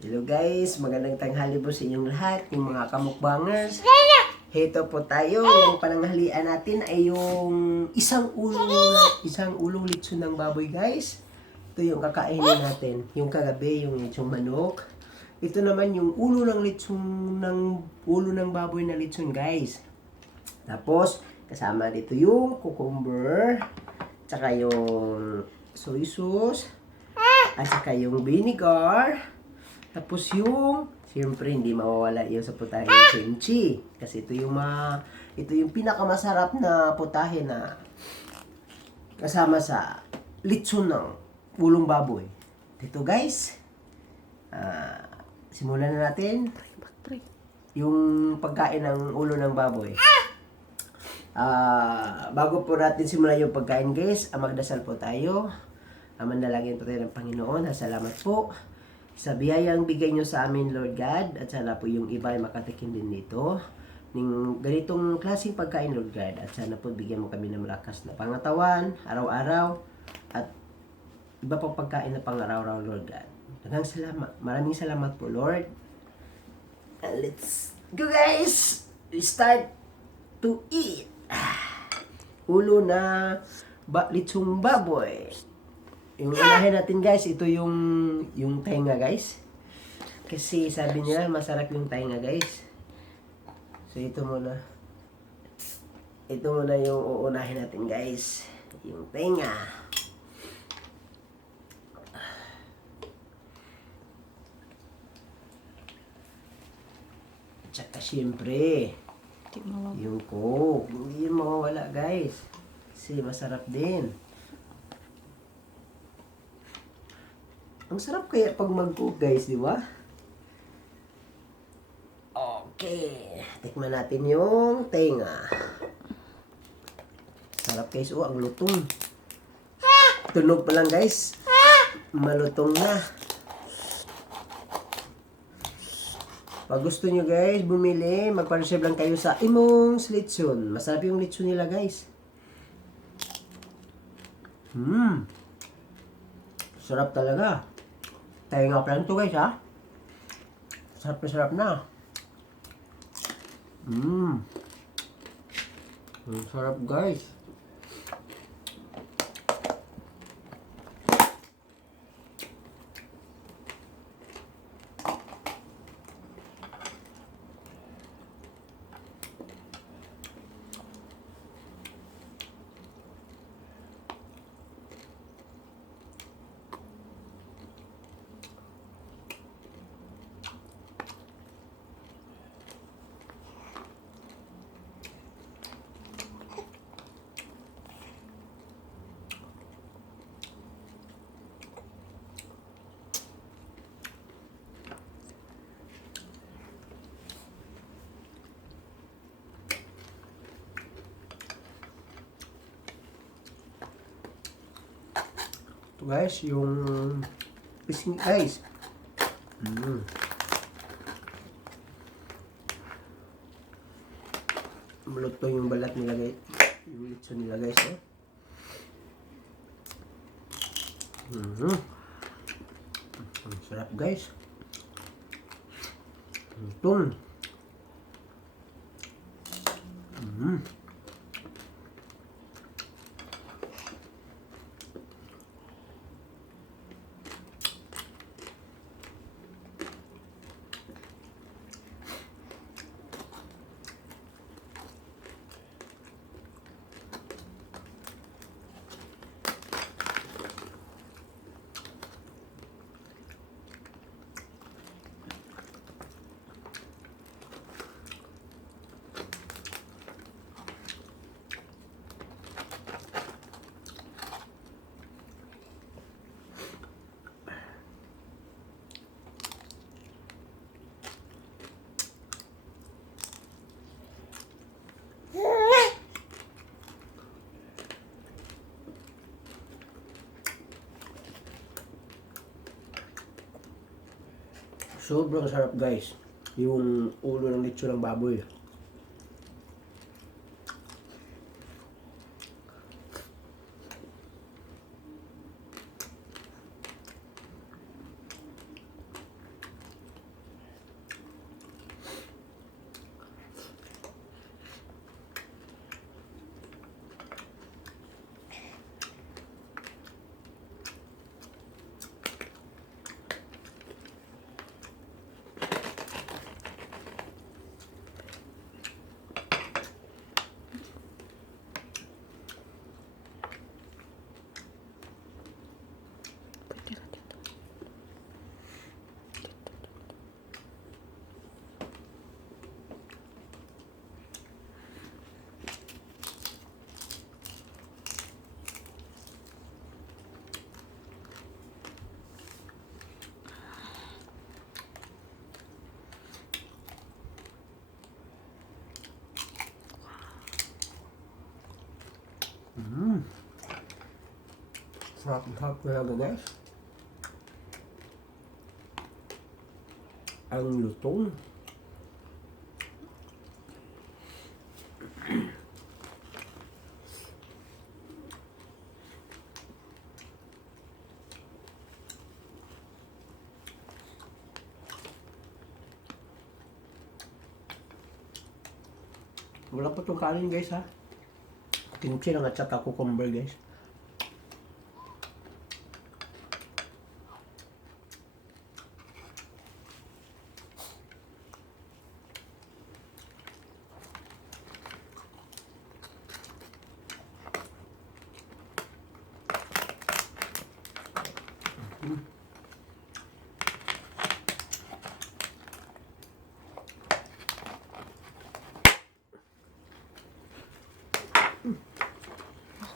Hello guys, magandang tanghali po sa inyong lahat, yung mga kamukbangers. Heto po tayo, yung pananghalian natin ay yung isang ulong litson ng baboy guys. Ito yung kakainin natin, yung kagabi, yung litsong manok. Ito naman yung ulo ng baboy na litson guys. Tapos, kasama dito yung cucumber, tsaka yung soy sauce, at saka yung vinegar. Tapos yung, siyempre hindi mawawala yung sa putahe ng kimchi. Kasi ito yung pinakamasarap na putahe na kasama sa litson ng ulong baboy. Dito guys, simulan na natin yung pagkain ng ulo ng baboy. Bago po natin simulan yung pagkain guys, magdasal po tayo. Manalangin po tayo ng Panginoon. Salamat po sa biyayang bigay nyo sa amin, Lord God, at sana po yung iba ay makatikim din nito ng ganitong klaseng pagkain, Lord God, at sana po bigyan mo kami ng malakas na pangatawan, araw-araw, at iba pang pagkain na pang-araw-araw, Lord God. Maraming salamat po, Lord. And let's go, guys! We start to eat. Ulo na litsong baboy. Yung unahin natin guys, ito yung tenga guys. Kasi sabi nila masarap yung tenga guys. So ito muna. Ito muna yung uunahin natin guys. Yung tenga. Tsaka syempre, yung coke. Hindi yun mawawala guys. Kasi masarap din. Ang sarap kaya pag mag-cook guys, di ba? Okay. Tikman natin yung tenga. Sarap guys. Oh, ang lutong. Tunog pa lang guys. Malutong na. Pag gusto nyo guys, bumili, magpa-reserve lang kayo sa Imong's Litson. Masarap yung litson nila guys. Sarap talaga. Tenga pa lang ito guys ha. Sarap na sarap na. Ang sarap guys. Ito guys, yung pisngi guys. Malutong yung balat nila guys. Yung litson nila guys. Ang sarap guys. Lutong. Sobrang sarap guys. Yung ulo ng litson ng baboy. Sarap talaga guys. Ang lutong. Wala pa itong kanin guys ha. Kimchi lang at saka cucumber guys.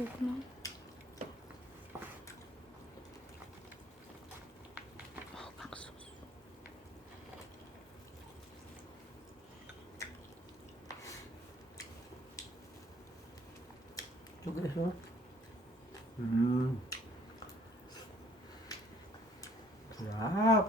Ahog na. Ahog ang sus. Ito guys ha. Sarap.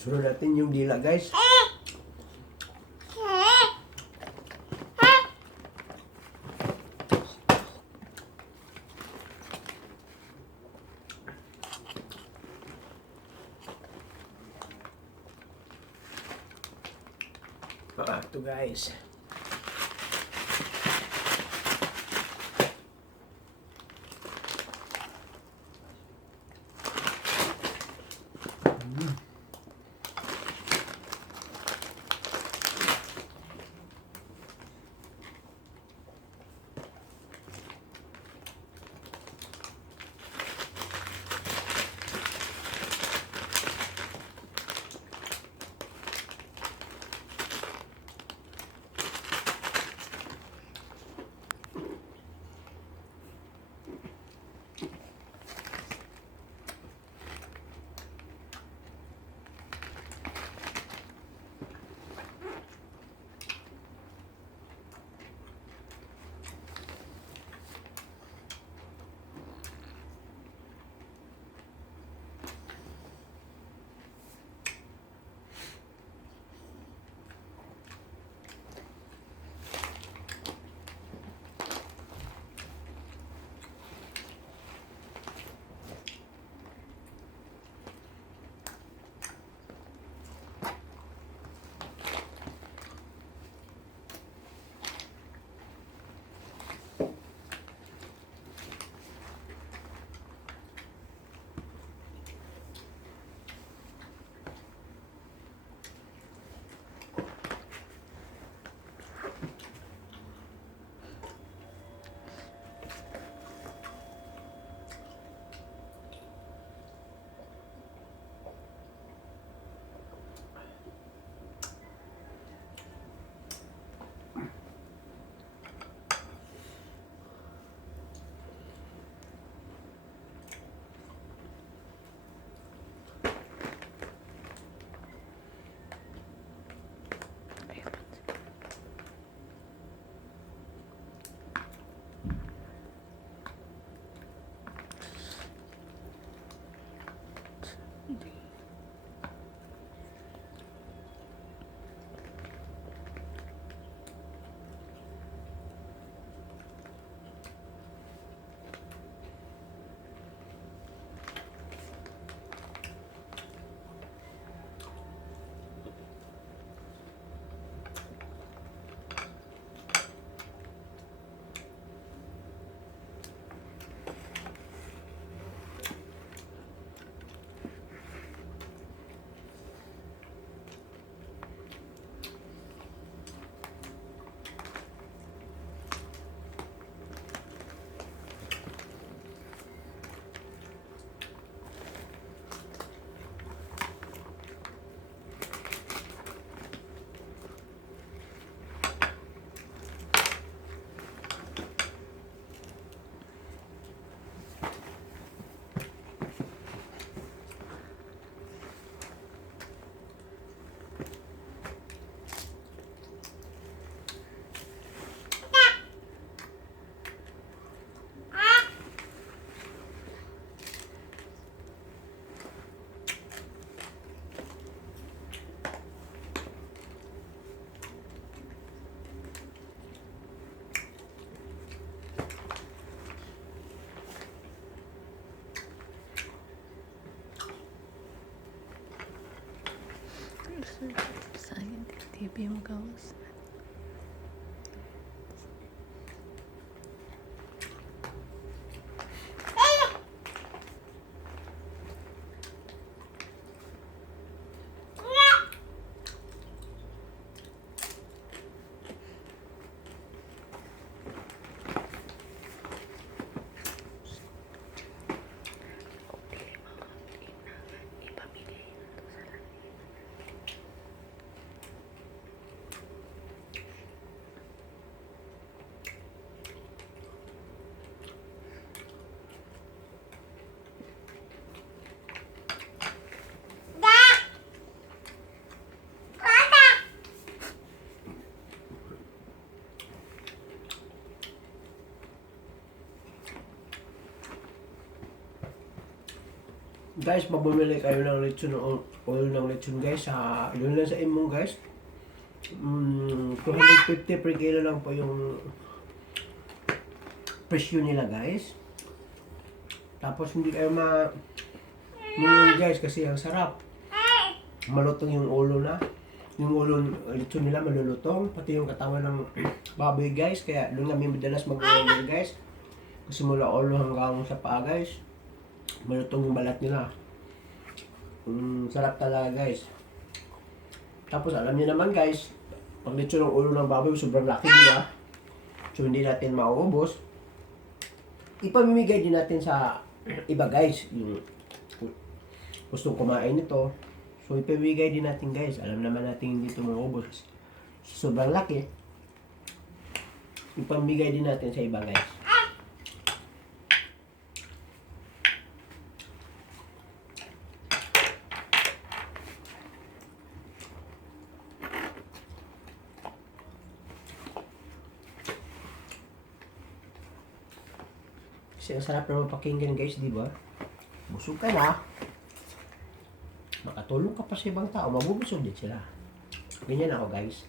Sunod natin yung dila guys. Ito guys. Sabi mo gawas. Guys, pag bumili kayo ng lechon o oil ng lechon guys, yun lang sa imong guys. 250 per kilo lang po yung presyo nila guys. Tapos hindi kayo yun guys kasi ang sarap. Malutong yung ulo na. Yung ulo lechon nila malulutong. Pati yung katawan ng baboy guys. Kaya doon kami madalas mag-order guys. Kasi mula ulo hanggang sa paa guys. Malutong yung balat nila. Sarap talaga guys. Tapos alam niyo naman guys, pag lechon ng ulo ng baboy, sobrang laki nila. So hindi natin mauubos. Ipamimigay din natin sa iba guys. Yung gustong kumain nito. So ipamimigay din natin guys. Alam naman natin hindi ito mauubos. Sobrang laki. Ipamimigay din natin sa iba guys. Kasi ang sarap naman pakinggan guys, di ba? Busog ka na. Makatulong ka pa sa ibang tao, mabubusog din sila. Ganyan ako guys.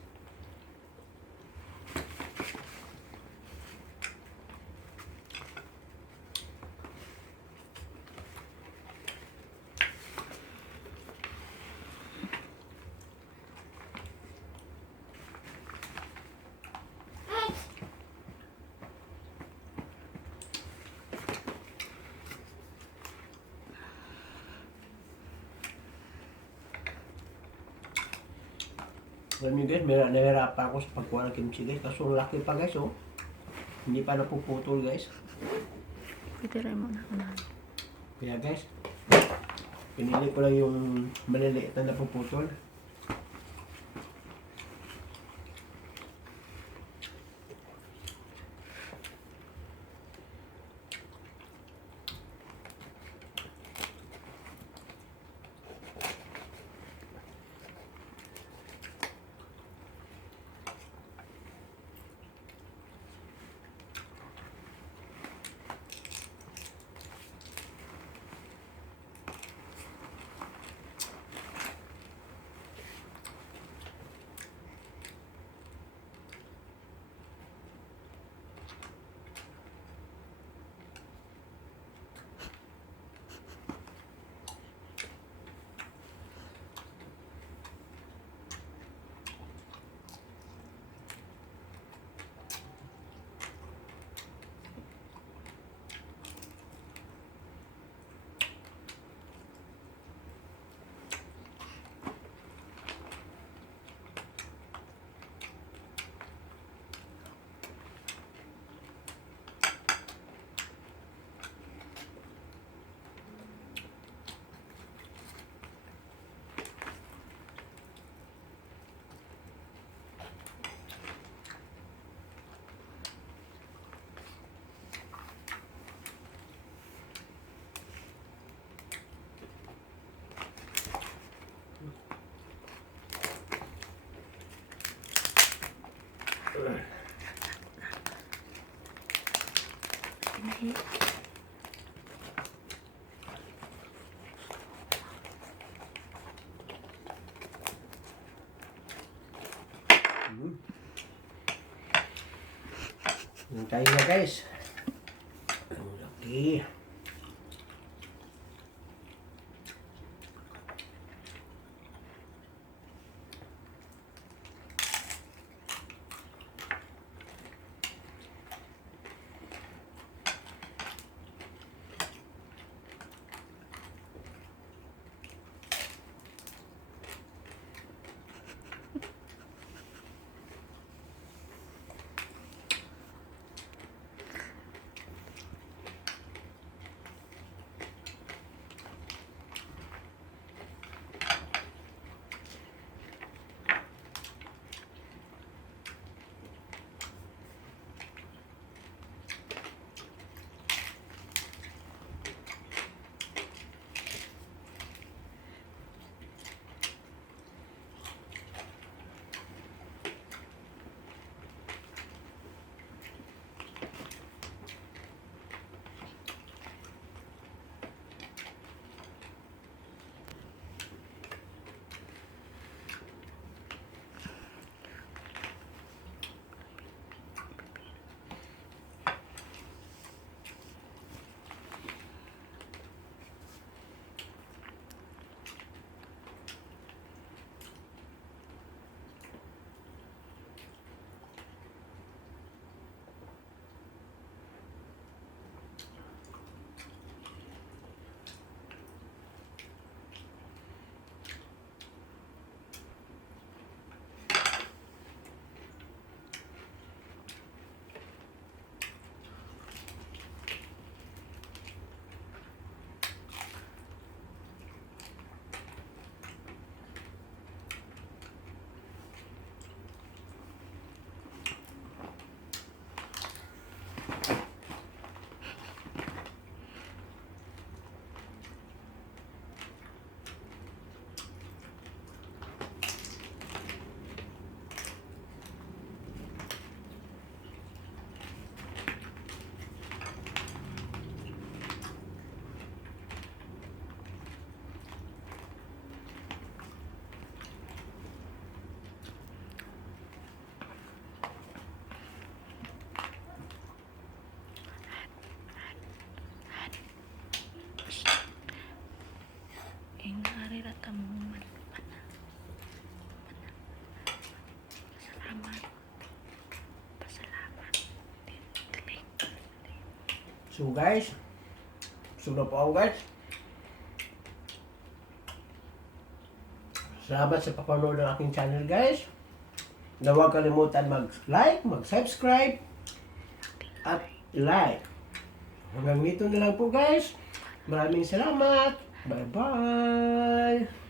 Alam niyo guys, nahirapan ako sa pagkuha ng kimchi guys. Kaso ang laki pa guys, oh. Hindi pa napuputol guys. Pwede rin mo na ako na. Kaya guys, pinili ko lang yung maliliit na napuputol. Yung tayo na guys. Ang laki. So guys, suno po ako guys. Salamat sa papanood ng aking channel guys. Na huwag kalimutan mag-like, mag-subscribe, at like. Hanggang dito na lang po guys. Maraming salamat. Bye-bye.